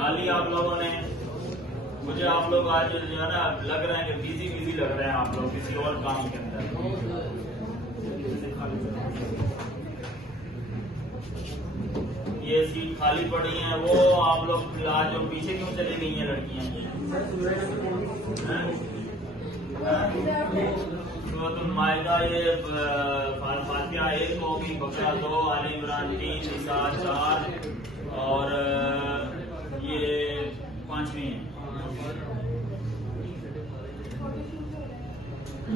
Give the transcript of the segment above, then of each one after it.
निकाली आप लोगों ने। मुझे आप लोग आज जो है ना लग रहे हैं कि बिजी लग रहे हैं आप लोग किसी और काम के अंदर। ये सीट खाली पड़ी है, वो आप लोग आज जो पीछे क्यों चली गई हैं लड़कियां? सूरतुल माइदा ये फातिहा 1 होगी, बकरा 2, आले इमरान 3, निसा 4 और ये 5वीं है।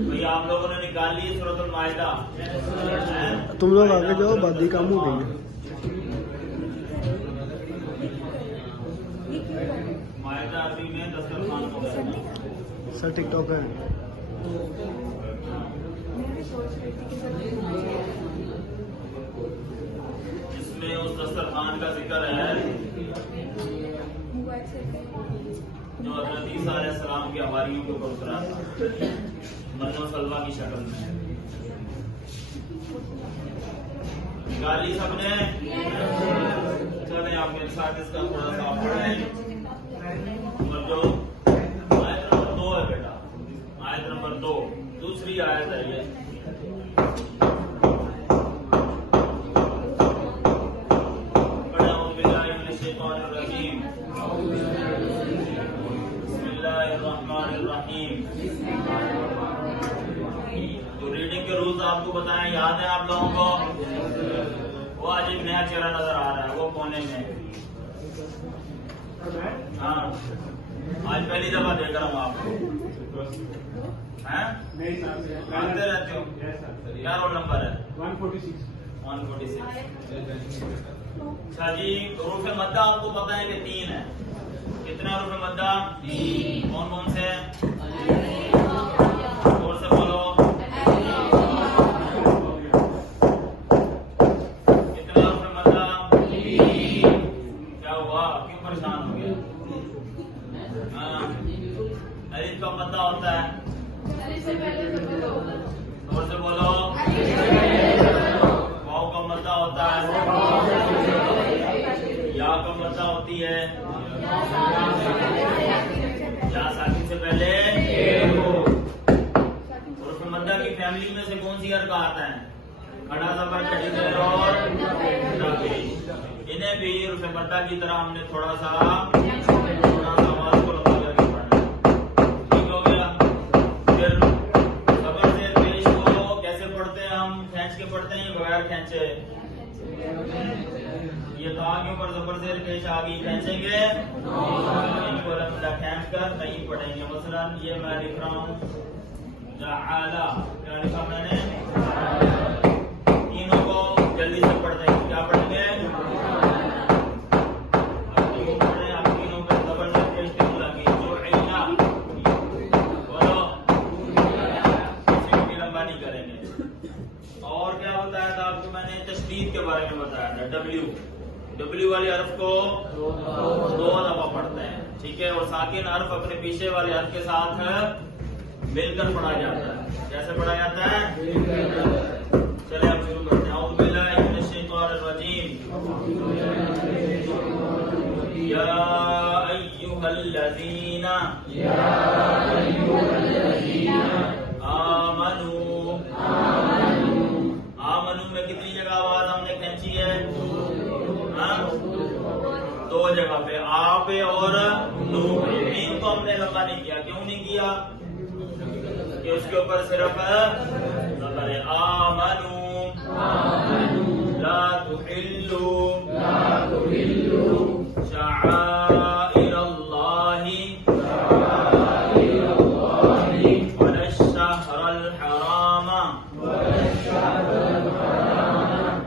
भाई आप लोगों ने निकाल ली सूरतुल माइदा। तुम लोग आगे जाओ, बादी काम हो गई है। माइदा अरबी में दस्तरखान हो गया सर। टिकटॉक है इसमें उस दस्तरखान का जिक्र है जो हज़रत ईसा अलैहिस्सलाम की हवारियों के ऊपर उतरा था, मन्नो सलवा की शक्ल में। गाली सबने चले आप मेरे साथ इसका थोड़ा सा पढ़ें। जो आयत नंबर 2 है बेटा, आयत नंबर 2 दूसरी आयत है ये। तो रीडिंग के रूल्स आपको बताएं, याद है आप लोगों को? वो आज एक नया चेहरा नजर आ रहा है वो कोने में। हाँ आज पहली दफा देख रहा हूँ आपको। मानते रहते हो? क्या रोल नंबर है? 146। अच्छा जी, रूफ़े मद्दा आपको पता है कि 3 है। कितना रूफ़े मद्दा? 3। कौन कौन से हैं? और से बोलो। कितना रूफ़े मद्दा? 3। क्या हुआ, क्यों परेशान हो गया? अलिफ का मद्दा होता है। और से बोलो। वाव का मद्दा होता है। या का मद्दा होती है। या साकिन से पहले रूफ़े मद्दा की फैमिली में से कौन सी हरकत है? खड़ा ज़बर, खड़ी ज़ेर और इन्हें भी रूफ़े मद्दा की तरह हमने थोड़ा सा आवाज को लंबा करके पढ़ना। ठीक हो गया? फिर ज़बर ज़ेर पेश को कैसे पढ़ते हैं हम? खींच के पढ़ते हैं या बगैर खींचे? ये तो आगे ऊपर ज़बर ज़ेर पेश आ गई, खींचेंगे? खींच कर नहीं पढ़ेंगे। मसलन ये मैं लिख रहा हूँ जआला, क्या लिखा मैंने? तीनों को जल्दी से पढ़ते हैं। क्या पढ़ेंगे? आप तीनों पे ज़बर ज़ेर पेश क्यों लगी? जुइला, बोलो, किसी भी लंबा नहीं करेंगे। और क्या बताया था आपको मैंने? तशदीद के बारे में बताया था। डब्ल्यू वाले हर्फ को 2 दफा पढ़ते हैं, ठीक है? और साकिन हर्फ अपने पीछे वाले हर्फ के साथ मिलकर पढ़ा जाता है। कैसे पढ़ा जाता है? चले अब शुरू करते हैं। औज़ु बिल्लाहि मिनश शैतानिर रजीम। या अय्युहल्लज़ीना आमनू। आमनू में कितनी जगह आवाज हमने खींची है? 2 जगह पे, आ पे और नू पे। मीम को हमने लंबा नहीं किया। क्यों नहीं किया? कि उसके ऊपर सिर्फ ज़बर है। आमनू ला तुहिल्लू शआइरल्लाहि वलश्शहरल हराम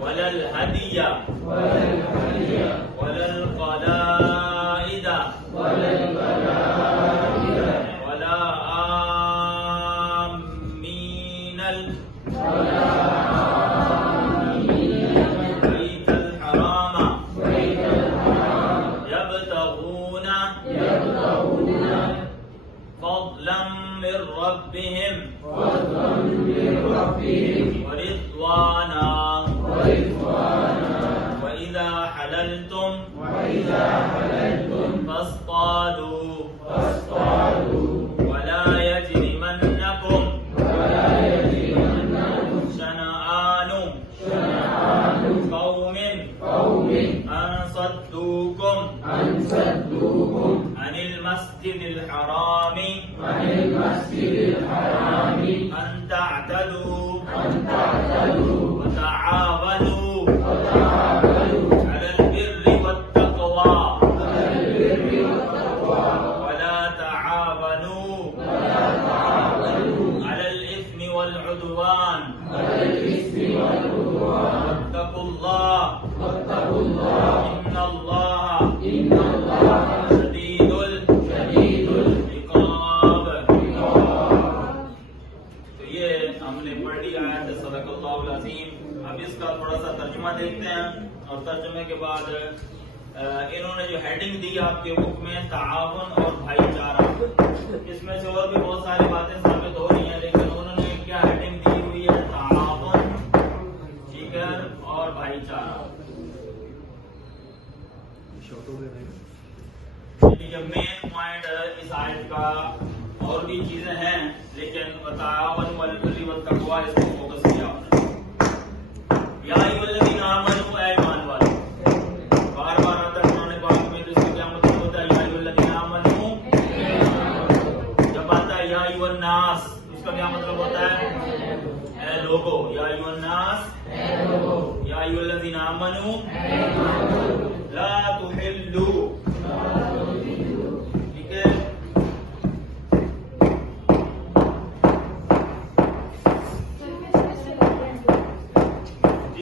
वलल हदिया वलल क़लाइदा वला आमीनल बैतल हराम यब्तगूना फ़ज़लन मिन रब्बिहिम वरिज़वाना वइज़ा हलफ़ू हलल्तुम फस्तादू वला यजरिमन्नकुम शनआनु कौमिन अन सद्दूकुम अनिल मस्जिदिल हरामी अन तअतदू वतआवनू अलल बिर्रि वत्तक़वा वला तआवनू अलल इस्मि वल उद्वान वत्तक़ुल्लाह इन्नल्लाह शदीदुल इक़ाब। तो ये हमने पढ़ लिया है सदक़ल्लाहुल अज़ीम। अब इसका थोड़ा सा तर्जुमा देखते हैं और तर्जुमे के बाद इन्होंने जो हेडिंग दी आपके बुक में ताआवुन और भाईचारा, इसमें से और भी बहुत सारी बातें साबित हो रही हैं, लेकिन उन्होंने क्या हेडिंग दी हुई है? ताआवुन, जिगर और भाईचारा। ये मेन पॉइंट इस आयत का, और भी चीजें हैं लेकिन ताआवुन वल बिर्रि वत तक़वा इसको फोकस किया हमने। या अय्युहल्लज़ीना आमनू, ऐ ईमान वालों, बार बार आता है कुरान पाक में, तो इसका क्या मतलब होता है? या अय्युहल्लज़ीना आमनू। जब आता है या अय्युहन्नास, इसका क्या मतलब होता है? ऐ लोगो। या अय्युहन्नास, या अय्युहल्लज़ीना आमनू ला